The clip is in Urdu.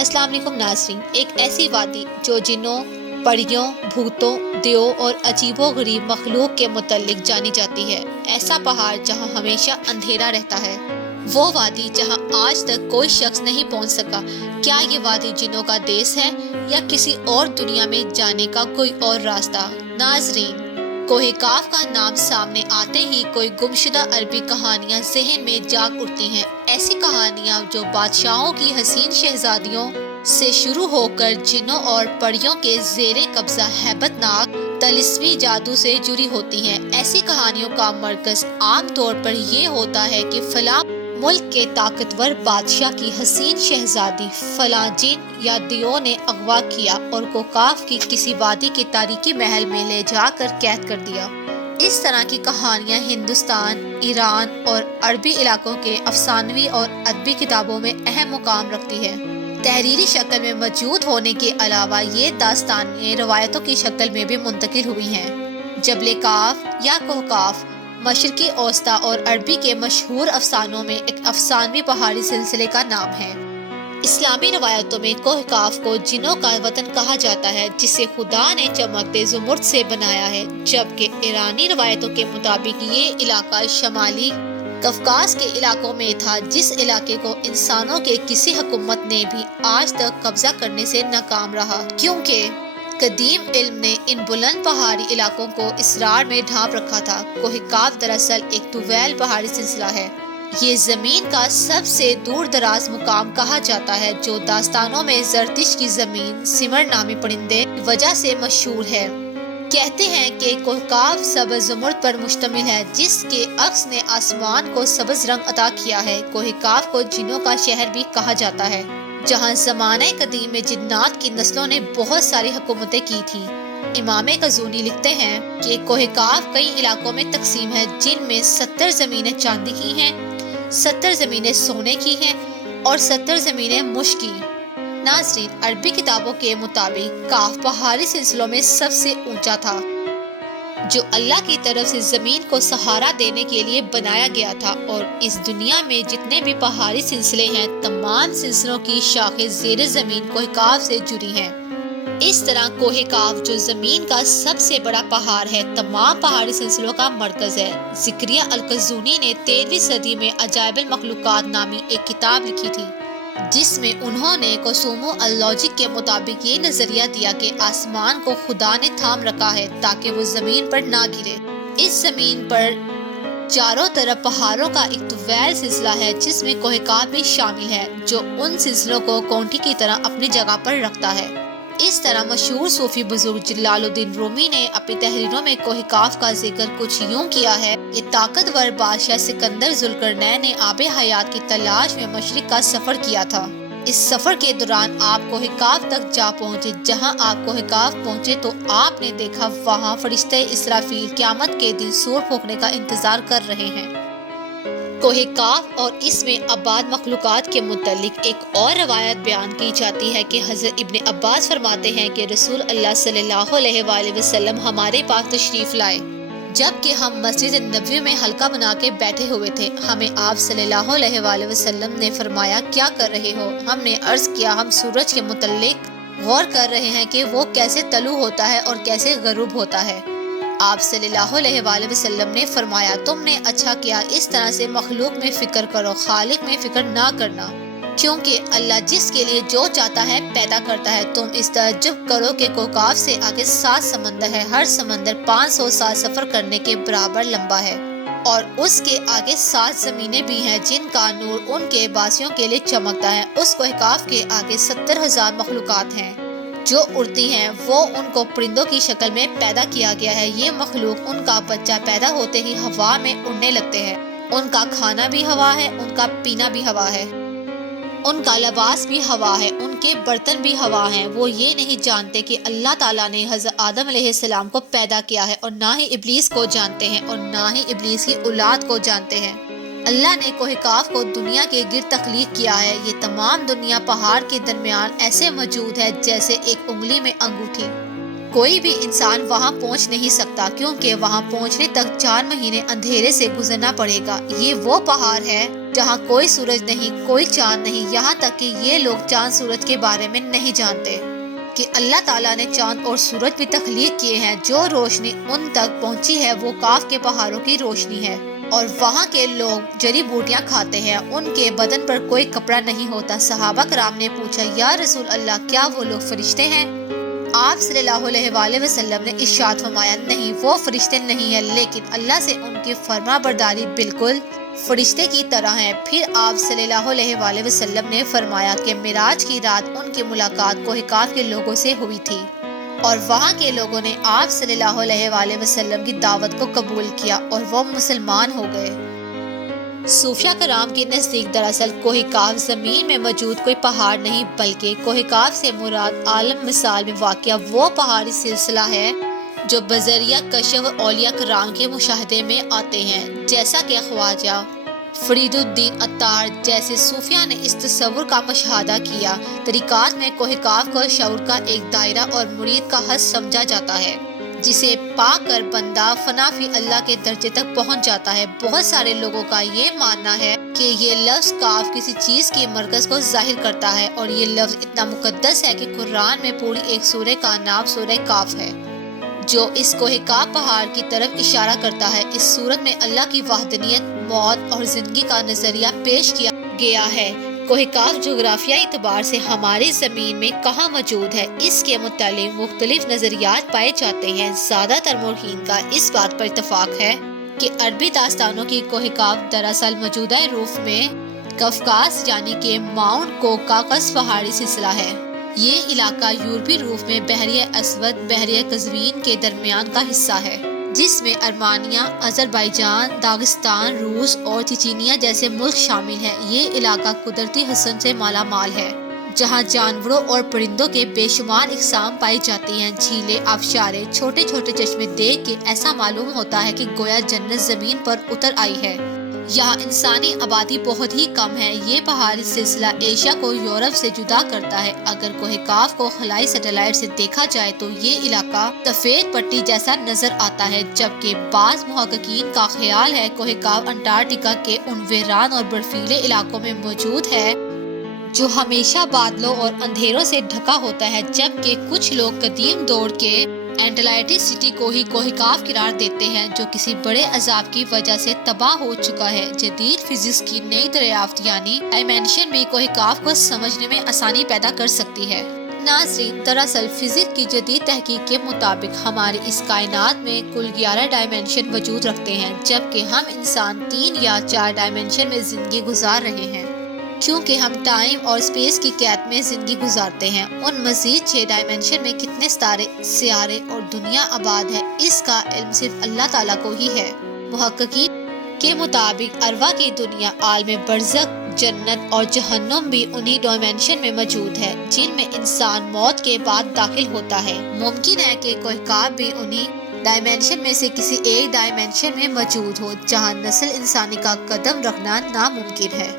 السلام علیکم ناظرین، ایک ایسی وادی جو جنوں، پریوں، بھوتوں، دیو اور عجیب و غریب مخلوق کے متعلق جانی جاتی ہے۔ ایسا پہاڑ جہاں ہمیشہ اندھیرا رہتا ہے، وہ وادی جہاں آج تک کوئی شخص نہیں پہنچ سکا۔ کیا یہ وادی جنوں کا دیس ہے یا کسی اور دنیا میں جانے کا کوئی اور راستہ؟ ناظرین، کوہ کاف کا نام سامنے آتے ہی کوئی گمشدہ عربی کہانیاں ذہن میں جاگ اٹھتی ہیں۔ ایسی کہانیاں جو بادشاہوں کی حسین شہزادیوں سے شروع ہو کر جنوں اور پریوں کے زیر قبضہ ہیبت ناک طلسمی جادو سے جڑی ہوتی ہیں۔ ایسی کہانیوں کا مرکز عام طور پر یہ ہوتا ہے کہ فلاں ملک کے طاقتور بادشاہ کی حسین شہزادی فلاں جن یا دیو نے اغوا کیا اور کوکاف کی کسی وادی کے تاریکی محل میں لے جا کر قید کر دیا۔ اس طرح کی کہانیاں ہندوستان، ایران اور عربی علاقوں کے افسانوی اور ادبی کتابوں میں اہم مقام رکھتی ہے۔ تحریری شکل میں موجود ہونے کے علاوہ یہ داستانیں روایتوں کی شکل میں بھی منتقل ہوئی ہیں۔ جبل کاف یا کوہ کاف مشرقی اوسطی اور عربی کے مشہور افسانوں میں ایک افسانوی پہاڑی سلسلے کا نام ہے۔ اسلامی روایتوں میں کوہ کاف کو جنوں کا وطن کہا جاتا ہے، جسے خدا نے چمکتے زمرد سے بنایا ہے، جبکہ ایرانی روایتوں کے مطابق یہ علاقہ شمالی قفقاز کے علاقوں میں تھا، جس علاقے کو انسانوں کے کسی حکومت نے بھی آج تک قبضہ کرنے سے ناکام رہا، کیونکہ قدیم علم نے ان بلند پہاڑی علاقوں کو اسرار میں ڈھانپ رکھا تھا۔ کوہ کاف دراصل ایک طویل پہاڑی سلسلہ ہے۔ یہ زمین کا سب سے دور دراز مقام کہا جاتا ہے، جو داستانوں میں زرتش کی زمین سمر نامی پرندے کی وجہ سے مشہور ہے۔ کہتے ہیں کہ کوہ کاف سبز زمرد پر مشتمل ہے، جس کے عکس نے آسمان کو سبز رنگ عطا کیا ہے۔ کوہ کاف کو جنوں کا شہر بھی کہا جاتا ہے، جہاں زمانہ قدیم میں جنات کی نسلوں نے بہت ساری حکومتیں کی تھیں۔ امام قزوینی لکھتے ہیں کہ کوہ کاف کئی علاقوں میں تقسیم ہے، جن میں 70 زمینیں چاندی کی ہیں، 70 زمینیں سونے کی ہیں اور 70 زمینیں مشک کی۔ ناظرین، عربی کتابوں کے مطابق کاف پہاڑی سلسلوں میں سب سے اونچا تھا، جو اللہ کی طرف سے زمین کو سہارا دینے کے لیے بنایا گیا تھا، اور اس دنیا میں جتنے بھی پہاڑی سلسلے ہیں، تمام سلسلوں کی شاخیں زیر زمین کوہ کاف سے جڑی ہیں۔ اس طرح کوہ کاف، جو زمین کا سب سے بڑا پہاڑ ہے، تمام پہاڑی سلسلوں کا مرکز ہے۔ زکریا القزوینی نے 13ویں صدی میں عجائب المخلوقات نامی ایک کتاب لکھی تھی، جس میں انہوں نے کوسومو اللاجک کے مطابق یہ نظریہ دیا کہ آسمان کو خدا نے تھام رکھا ہے تاکہ وہ زمین پر نہ گرے۔ اس زمین پر چاروں طرف پہاڑوں کا ایک طویل سلسلہ ہے، جس میں کوہ کاف بھی شامل ہے، جو ان سلسلوں کو کونٹی کی طرح اپنی جگہ پر رکھتا ہے۔ اس طرح مشہور صوفی بزرگ جلال الدین رومی نے اپنی تحریروں میں کوہ کاف کا ذکر کچھ یوں کیا ہے کہ طاقتور بادشاہ سکندر ذوالقرنین نے آب حیات کی تلاش میں مشرق کا سفر کیا تھا۔ اس سفر کے دوران آپ کوہ کاف تک جا پہنچے۔ جہاں آپ کوہ کاف پہنچے تو آپ نے دیکھا وہاں فرشتے اسرافیل قیامت کے دن سور پھونکنے کا انتظار کر رہے ہیں۔ کوہ کاف اور اس میں آباد مخلوقات کے متعلق ایک اور روایت بیان کی جاتی ہے کہ حضرت ابن عباس فرماتے ہیں کہ رسول اللہ صلی اللہ علیہ وآلہ وسلم ہمارے پاس تشریف لائے، جبکہ ہم مسجد نبوی میں حلقہ بنا کے بیٹھے ہوئے تھے۔ ہمیں آپ صلی اللہ علیہ وآلہ وسلم نے فرمایا، کیا کر رہے ہو؟ ہم نے عرض کیا، ہم سورج کے متعلق غور کر رہے ہیں کہ وہ کیسے طلوع ہوتا ہے اور کیسے غروب ہوتا ہے۔ آپ صلی اللہ علیہ وآلہ وسلم نے فرمایا، تم نے اچھا کیا، اس طرح سے مخلوق میں فکر کرو، خالق میں فکر نہ کرنا، کیونکہ اللہ جس کے لیے جو چاہتا ہے پیدا کرتا ہے۔ تم اس تعجب کرو کہ کوکاف سے آگے 7 سمندر ہے، ہر سمندر 500 سال سفر کرنے کے برابر لمبا ہے، اور اس کے آگے 7 زمینیں بھی ہیں جن کا نور ان کے باسیوں کے لیے چمکتا ہے۔ اس کوہ کاف کے آگے 70,000 مخلوقات ہیں جو اڑتی ہیں، وہ ان کو پرندوں کی شکل میں پیدا کیا گیا ہے۔ یہ مخلوق ان کا بچہ پیدا ہوتے ہی ہوا میں اڑنے لگتے ہیں۔ ان کا کھانا بھی ہوا ہے، ان کا پینا بھی ہوا ہے، ان کا لباس بھی ہوا ہے، ان کے برتن بھی ہوا ہیں۔ وہ یہ نہیں جانتے کہ اللہ تعالیٰ نے حضرت آدم علیہ السلام کو پیدا کیا ہے، اور نہ ہی ابلیس کو جانتے ہیں، اور نہ ہی ابلیس کی اولاد کو جانتے ہیں۔ اللہ نے کوہ کاف کو دنیا کے گرد تخلیق کیا ہے۔ یہ تمام دنیا پہاڑ کے درمیان ایسے موجود ہے جیسے ایک انگلی میں انگوٹھی۔ کوئی بھی انسان وہاں پہنچ نہیں سکتا، کیونکہ وہاں پہنچنے تک 4 مہینے اندھیرے سے گزرنا پڑے گا۔ یہ وہ پہاڑ ہے جہاں کوئی سورج نہیں، کوئی چاند نہیں، یہاں تک کہ یہ لوگ چاند سورج کے بارے میں نہیں جانتے کہ اللہ تعالیٰ نے چاند اور سورج بھی تخلیق کیے ہیں۔ جو روشنی ان تک پہنچی ہے وہ کاف کے پہاڑوں کی روشنی ہے، اور وہاں کے لوگ جڑی بوٹیاں کھاتے ہیں، ان کے بدن پر کوئی کپڑا نہیں ہوتا۔ صحابہ کرام نے پوچھا، یا رسول اللہ، کیا وہ لوگ فرشتے ہیں؟ آپ صلی اللہ علیہ وآلہ وسلم نے ارشاد فرمایا، نہیں، وہ فرشتے نہیں ہیں، لیکن اللہ سے ان کی فرما برداری بالکل فرشتے کی طرح ہے۔ پھر آپ صلی اللہ علیہ وآلہ وسلم نے فرمایا کہ معراج کی رات ان کی ملاقات کوہ کاف کے لوگوں سے ہوئی تھی، اور وہاں کے لوگوں نے آپ صلی اللہ علیہ وآلہ وسلم کی دعوت کو قبول کیا اور وہ مسلمان ہو گئے۔ صوفیہ کرام کے نزدیک دراصل کوہ کاف زمین میں موجود کوئی پہاڑ نہیں، بلکہ کوہ کاف سے مراد عالم مثال میں واقع وہ پہاڑی سلسلہ ہے جو بذریعہ کشف اولیاء کرام کے مشاہدے میں آتے ہیں، جیسا کہ خواجہ فرید الدین عطار جیسے صوفیہ نے اس تصور کا مشاہدہ کیا۔ طریقات میں کوہ کاف کو شعور کا ایک دائرہ اور مرید کا حد سمجھا جاتا ہے، جسے پا کر بندہ فنا فی اللہ کے درجے تک پہنچ جاتا ہے۔ بہت سارے لوگوں کا یہ ماننا ہے کہ یہ لفظ کاف کسی چیز کے مرکز کو ظاہر کرتا ہے، اور یہ لفظ اتنا مقدس ہے کہ قرآن میں پوری ایک سورہ کا نام سورہ کاف ہے، جو اس کوہ کاف پہاڑ کی طرف اشارہ کرتا ہے۔ اس صورت میں اللہ کی وحدانیت، موت اور زندگی کا نظریہ پیش کیا گیا ہے۔ کوہ کاف جغرافیائی اعتبار سے ہماری زمین میں کہاں موجود ہے، اس کے متعلق مختلف نظریات پائے جاتے ہیں۔ زیادہ تر مورخین کا اس بات پر اتفاق ہے کہ عربی داستانوں کی کوہ کاف دراصل موجودہ روس میں کفکاس یعنی کہ ماؤنٹ کوکاکس پہاڑی سلسلہ ہے۔ یہ علاقہ یورپی روس میں بحیرہ اسود، بحیرہ قزوین کے درمیان کا حصہ ہے، جس میں ارمینیا، آذربائیجان، داغستان، روس اور چچینیا جیسے ملک شامل ہیں۔ یہ علاقہ قدرتی حسن سے مالا مال ہے، جہاں جانوروں اور پرندوں کے بے شمار اقسام پائی جاتی ہیں۔ جھیلیں، آبشاریں، چھوٹے چھوٹے چشمے دیکھ کے ایسا معلوم ہوتا ہے کہ گویا جنت زمین پر اتر آئی ہے۔ یہاں انسانی آبادی بہت ہی کم ہے۔ یہ پہاڑی سلسلہ ایشیا کو یورپ سے جدا کرتا ہے۔ اگر کوہ کاف کو خلائی سیٹلائٹ سے دیکھا جائے تو یہ علاقہ سفید پٹی جیسا نظر آتا ہے، جبکہ بعض محققین کا خیال ہے کوہ کاف انٹارکٹیکا کے ان ویران اور برفیلے علاقوں میں موجود ہے جو ہمیشہ بادلوں اور اندھیروں سے ڈھکا ہوتا ہے، جبکہ کچھ لوگ قدیم دور کے اٹلانٹس سٹی کو ہی کوہ کاف قرار دیتے ہیں، جو کسی بڑے عذاب کی وجہ سے تباہ ہو چکا ہے۔ جدید فزکس کی نئی دریافت یعنی ڈائمینشن بھی کوہ کاف کو سمجھنے میں آسانی پیدا کر سکتی ہے۔ ناظرین، دراصل فزکس کی جدید تحقیق کے مطابق ہماری اس کائنات میں کل 11 ڈائمینشن وجود رکھتے ہیں، جبکہ ہم انسان 3 یا 4 ڈائمینشن میں زندگی گزار رہے ہیں۔ کیونکہ ہم ٹائم اور اسپیس کی قید میں زندگی گزارتے ہیں، ان مزید 6 ڈائمینشن میں کتنے ستارے، سیارے اور دنیا آباد ہے، اس کا علم صرف اللہ تعالیٰ کو ہی ہے۔ محققین کے مطابق ارواح کی دنیا، عالم برزخ، جنت اور جہنم بھی انہی ڈائمینشن میں موجود ہے جن میں انسان موت کے بعد داخل ہوتا ہے۔ ممکن ہے کہ کوہ کاف بھی انہی ڈائمینشن میں سے کسی ایک ڈائمینشن میں موجود ہو، جہاں نسل انسانی کا قدم رکھنا ناممکن ہے۔